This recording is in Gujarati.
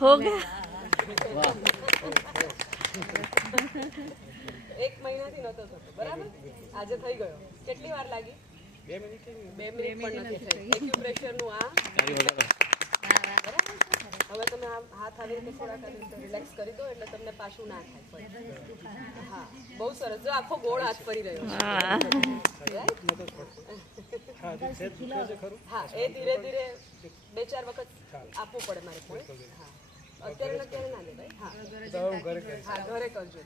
हो गया 1 મહિનાથી નતો થતો બરાબર આજે થઈ ગયો કેટલી વાર લાગી 2 મિનિટ પણ નથી થઈ એક્યુપ્રેશર નું આ હવે તમે હાથ આવી રીતે થોડાક રિલેક્સ કરી દો એટલે તમને પાછું ના થાય હા બહુ સરસ જો આખો ગોળ હાથ ફરી રહ્યો હા એ ધીરે ધીરે 2-4 વખત આપવું પડે મારે હા અત્યારે ના દે ભાઈ હા ઘરે કરજો